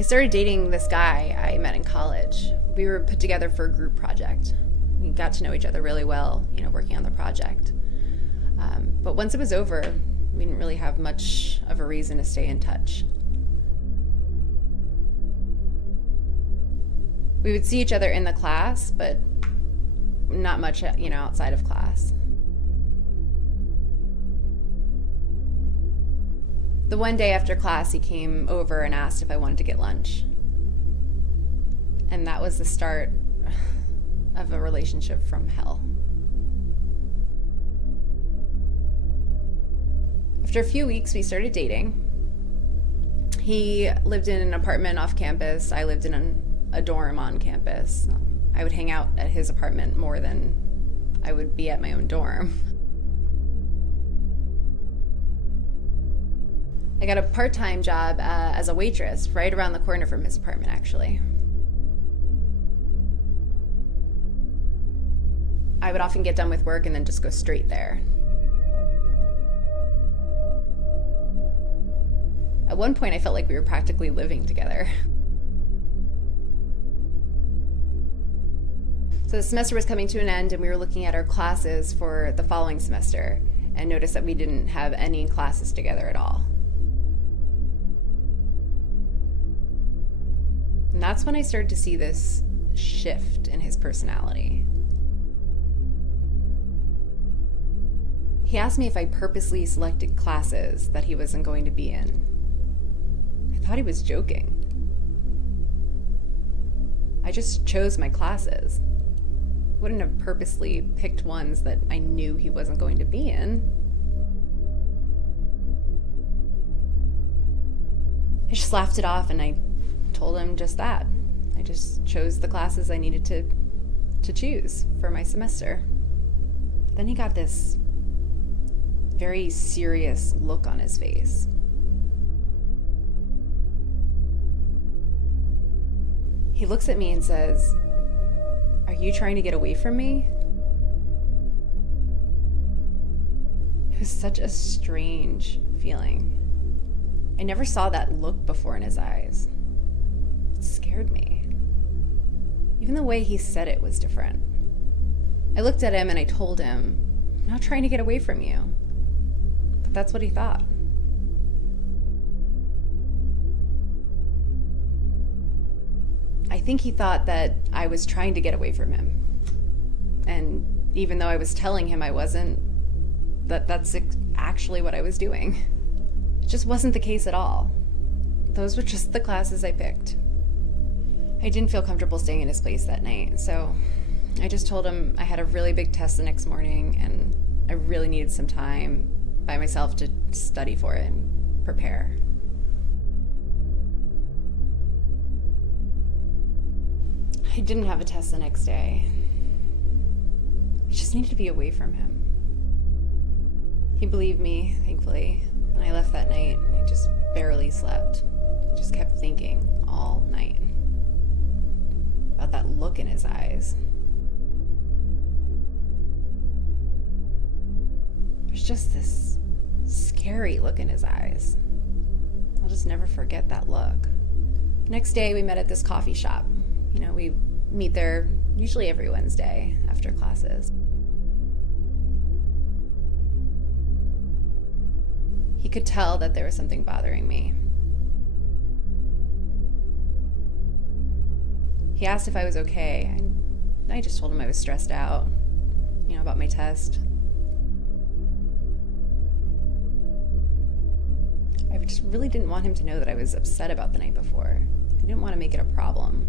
I started dating this guy I met in college. We were put together for a group project. We got to know each other really well, working on the project. But once it was over, we didn't really have much of a reason to stay in touch. We would see each other in the class, but not much, outside of class. The one day after class, he came over and asked if I wanted to get lunch. And that was the start of a relationship from hell. After a few weeks, we started dating. He lived in an apartment off campus. I lived in a dorm on campus. I would hang out at his apartment more than I would be at my own dorm. I got a part-time job as a waitress right around the corner from his apartment, actually. I would often get done with work and then just go straight there. At one point, I felt like we were practically living together. So the semester was coming to an end, and we were looking at our classes for the following semester and noticed that we didn't have any classes together at all. And that's when I started to see this shift in his personality. He asked me if I purposely selected classes that he wasn't going to be in. I thought he was joking. I just chose my classes. Wouldn't have purposely picked ones that I knew he wasn't going to be in. I just laughed it off and I told him just that. I just chose the classes I needed to choose for my semester. Then he got this very serious look on his face. He looks at me and says, "Are you trying to get away from me?" It was such a strange feeling. I never saw that look before in his eyes. It scared me. Even the way he said it was different. I looked at him and I told him, "I'm not trying to get away from you." But that's what he thought. I think he thought that I was trying to get away from him. And even though I was telling him I wasn't, that's actually what I was doing. It just wasn't the case at all. Those were just the classes I picked. I didn't feel comfortable staying in his place that night, so I just told him I had a really big test the next morning and I really needed some time by myself to study for it and prepare. I didn't have a test the next day. I just needed to be away from him. He believed me, thankfully, and I left that night and I just barely slept. I just kept thinking all night about that look in his eyes. There's just this scary look in his eyes. I'll just never forget that look. Next day, we met at this coffee shop. We meet there usually every Wednesday after classes. He could tell that there was something bothering me. He asked if I was okay. I just told him I was stressed out, about my test. I just really didn't want him to know that I was upset about the night before. I didn't want to make it a problem.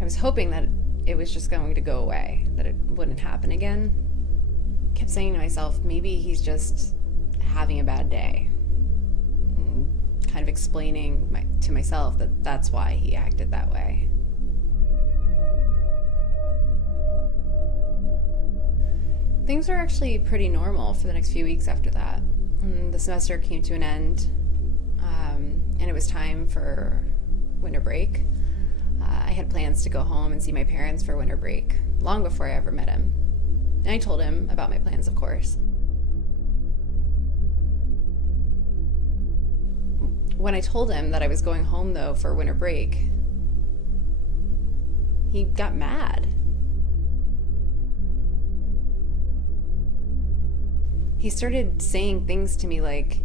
I was hoping that it was just going to go away, that it wouldn't happen again. I kept saying to myself, maybe he's just having a bad day. And kind of explaining to myself that that's why he acted that way. Things were actually pretty normal for the next few weeks after that. The semester came to an end, and it was time for winter break. I had plans to go home and see my parents for winter break, long before I ever met him. And I told him about my plans, of course. When I told him that I was going home, though, for winter break, he got mad. He started saying things to me like,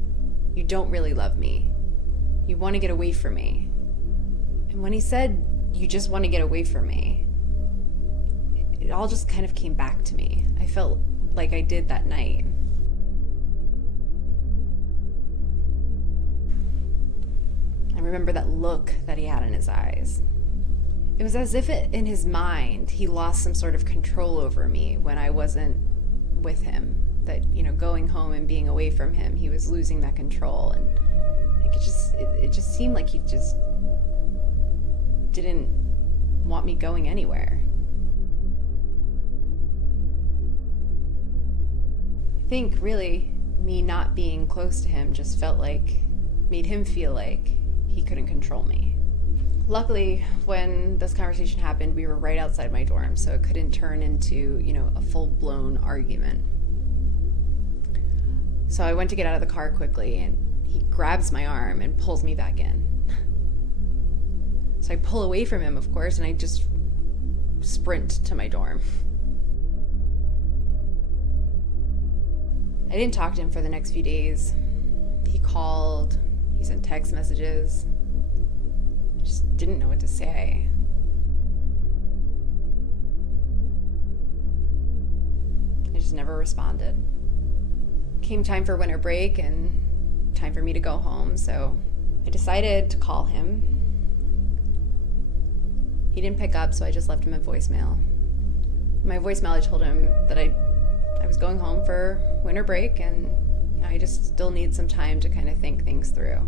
"You don't really love me. You want to get away from me." And when he said, "You just want to get away from me," it all just kind of came back to me. I felt like I did that night. I remember that look that he had in his eyes. It was as if in his mind, he lost some sort of control over me when I wasn't with him. That, going home and being away from him, he was losing that control. And like it just seemed like he just didn't want me going anywhere. I think really me not being close to him just made him feel like he couldn't control me. Luckily, when this conversation happened, we were right outside my dorm, so it couldn't turn into, a full-blown argument. So I went to get out of the car quickly, and he grabs my arm and pulls me back in. So I pull away from him, of course, and I just sprint to my dorm. I didn't talk to him for the next few days. He called, he sent text messages. I just didn't know what to say. I just never responded. Came time for winter break and time for me to go home, so I decided to call him. He didn't pick up, so I just left him a voicemail. In my voicemail, I told him that I was going home for winter break, and I just still need some time to kind of think things through.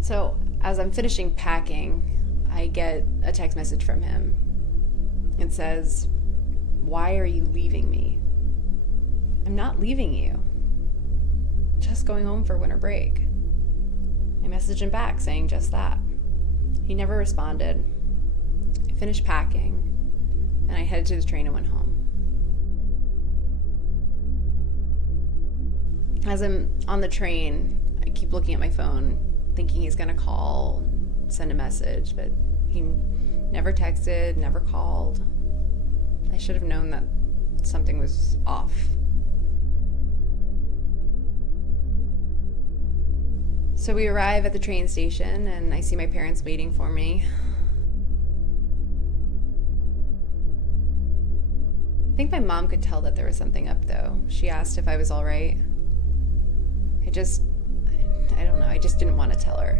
So as I'm finishing packing, I get a text message from him. It says, "Why are you leaving me?" "I'm not leaving you. Just going home for winter break." I messaged him back saying just that. He never responded. I finished packing, and I headed to the train and went home. As I'm on the train, I keep looking at my phone, thinking he's gonna call, send a message, but he never texted, never called. I should have known that something was off. So we arrive at the train station, and I see my parents waiting for me. I think my mom could tell that there was something up, though. She asked if I was all right. I don't know, I just didn't want to tell her.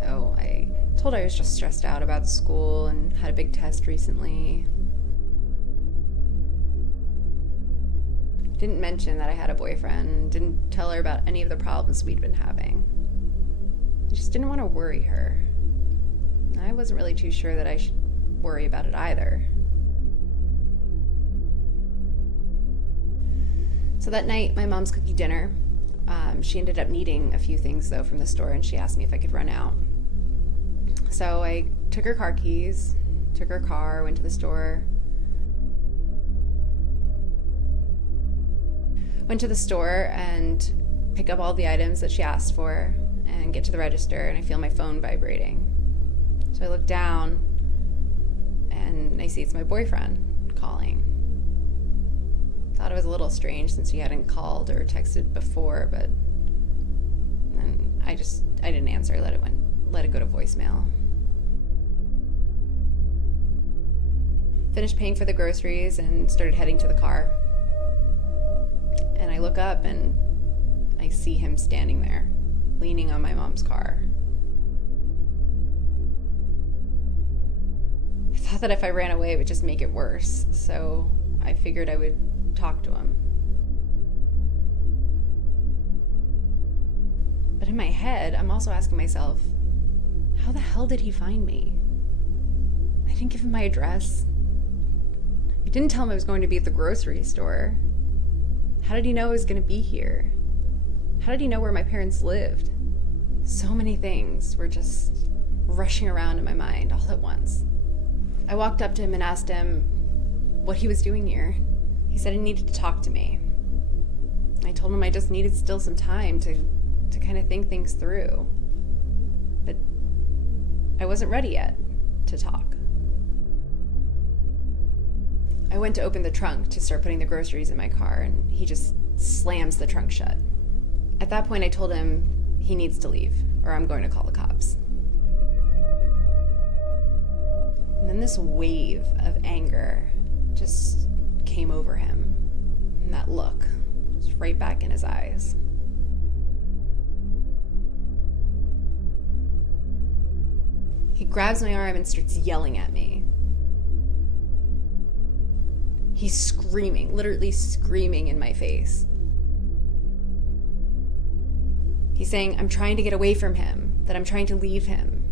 So I told her I was just stressed out about school and had a big test recently. Didn't mention that I had a boyfriend, didn't tell her about any of the problems we'd been having. I just didn't want to worry her. I wasn't really too sure that I should worry about it either. So that night, my mom's cooking dinner. She ended up needing a few things, though, from the store, and she asked me if I could run out. So I took her car keys, took her car, went to the store. Went to the store and pick up all the items that she asked for and get to the register, and I feel my phone vibrating. So I look down, and I see it's my boyfriend calling. Thought it was a little strange since he hadn't called or texted before, but then I didn't answer. Let it go to voicemail. Finished paying for the groceries and started heading to the car. And I look up and I see him standing there, leaning on my mom's car. I thought that if I ran away, it would just make it worse, so I figured I would talk to him. But in my head, I'm also asking myself, how the hell did he find me? I didn't give him my address. I didn't tell him I was going to be at the grocery store. How did he know I was going to be here? How did he know where my parents lived? So many things were just rushing around in my mind all at once. I walked up to him and asked him what he was doing here. He said he needed to talk to me. I told him I just needed still some time to kind of think things through. But I wasn't ready yet to talk. I went to open the trunk to start putting the groceries in my car, and he just slams the trunk shut. At that point, I told him he needs to leave, or I'm going to call the cops. And then this wave of anger just came over him, and that look was right back in his eyes. He grabs my arm and starts yelling at me. He's screaming, literally screaming in my face. He's saying I'm trying to get away from him, that I'm trying to leave him.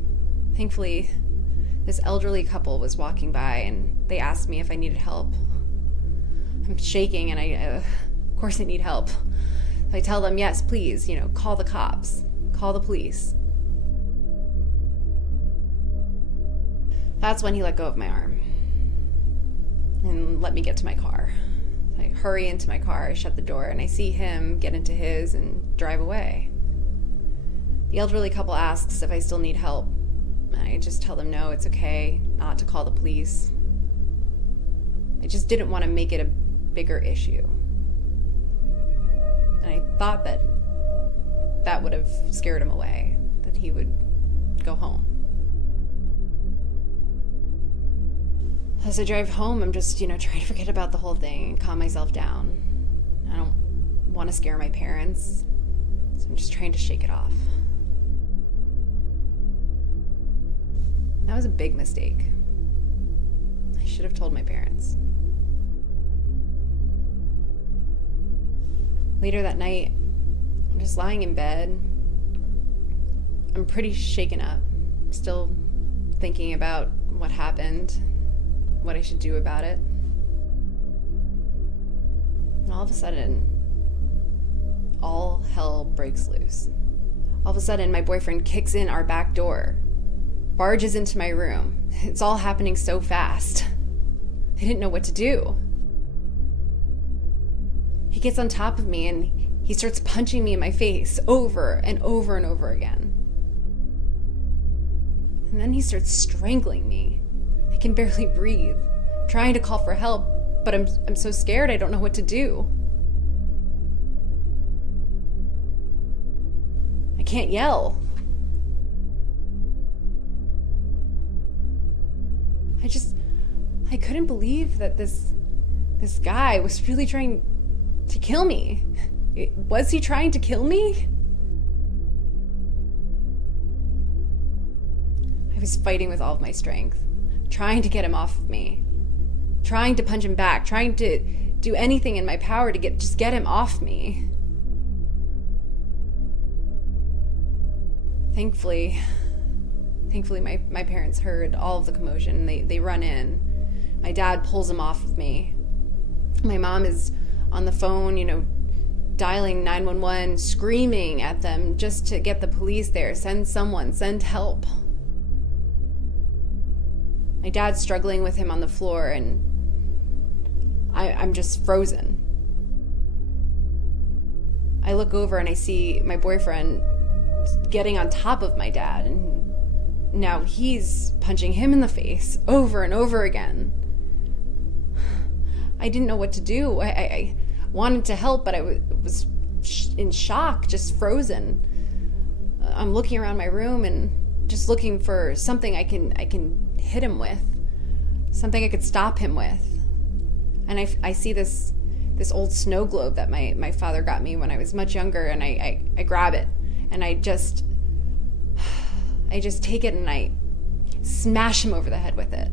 Thankfully, this elderly couple was walking by and they asked me if I needed help. I'm shaking and of course I need help. So I tell them, yes, please, call the cops, call the police. That's when he let go of my arm and let me get to my car. I hurry into my car, I shut the door, and I see him get into his and drive away. The elderly couple asks if I still need help. I just tell them no, it's okay, not to call the police. I just didn't want to make it a bigger issue. And I thought that would have scared him away, that he would go home. As I drive home, I'm just, trying to forget about the whole thing and calm myself down. I don't want to scare my parents, so I'm just trying to shake it off. That was a big mistake. I should have told my parents. Later that night, I'm just lying in bed. I'm pretty shaken up, still thinking about what happened, what I should do about it. And all of a sudden, all hell breaks loose. All of a sudden, my boyfriend kicks in our back door, barges into my room. It's all happening so fast. I didn't know what to do. He gets on top of me and he starts punching me in my face over and over and over again. And then he starts strangling me. I can barely breathe. I'm trying to call for help, but I'm so scared I don't know what to do. I can't yell. I couldn't believe that this guy was really trying to kill me. Was he trying to kill me? I was fighting with all of my strength, trying to get him off of me, trying to punch him back, trying to do anything in my power to get him off me. Thankfully my parents heard all of the commotion. They run in. My dad pulls him off of me. My mom is on the phone, dialing 911, screaming at them just to get the police there. Send someone, send help. My dad's struggling with him on the floor, and I'm just frozen. I look over and I see my boyfriend getting on top of my dad, and now he's punching him in the face over and over again. I didn't know what to do. I wanted to help, but I was in shock, just frozen. I'm looking around my room and just looking for something I can hit him with, something I could stop him with. And I see this old snow globe that my father got me when I was much younger, and I grab it, and I just take it and I smash him over the head with it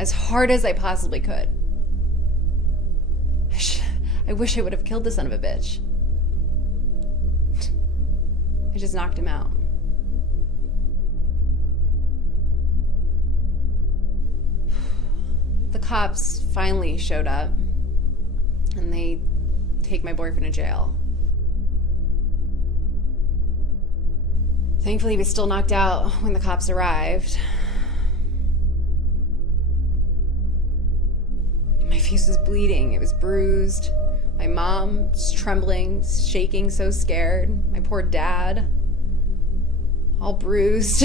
as hard as I possibly could. I wish I would have killed the son of a bitch. I just knocked him out. The cops finally showed up, and they take my boyfriend to jail. Thankfully, he was still knocked out when the cops arrived. My face was bleeding. It was bruised. My mom, trembling, shaking, so scared. My poor dad, all bruised.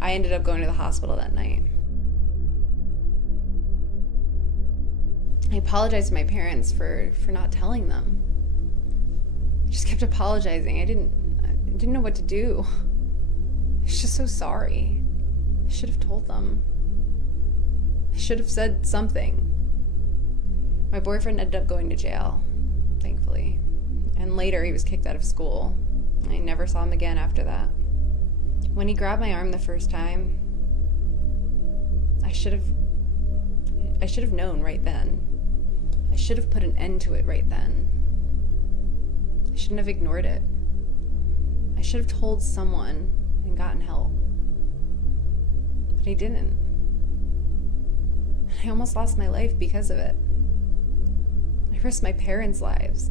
I ended up going to the hospital that night. I apologized to my parents for not telling them. I just kept apologizing. I didn't know what to do. I was just so sorry. I should have told them. I should have said something. My boyfriend ended up going to jail, thankfully. And later he was kicked out of school. I never saw him again after that. When he grabbed my arm the first time, I should have known right then. I should have put an end to it right then. I shouldn't have ignored it. I should have told someone and gotten help. But I didn't. I almost lost my life because of it. I risked my parents' lives.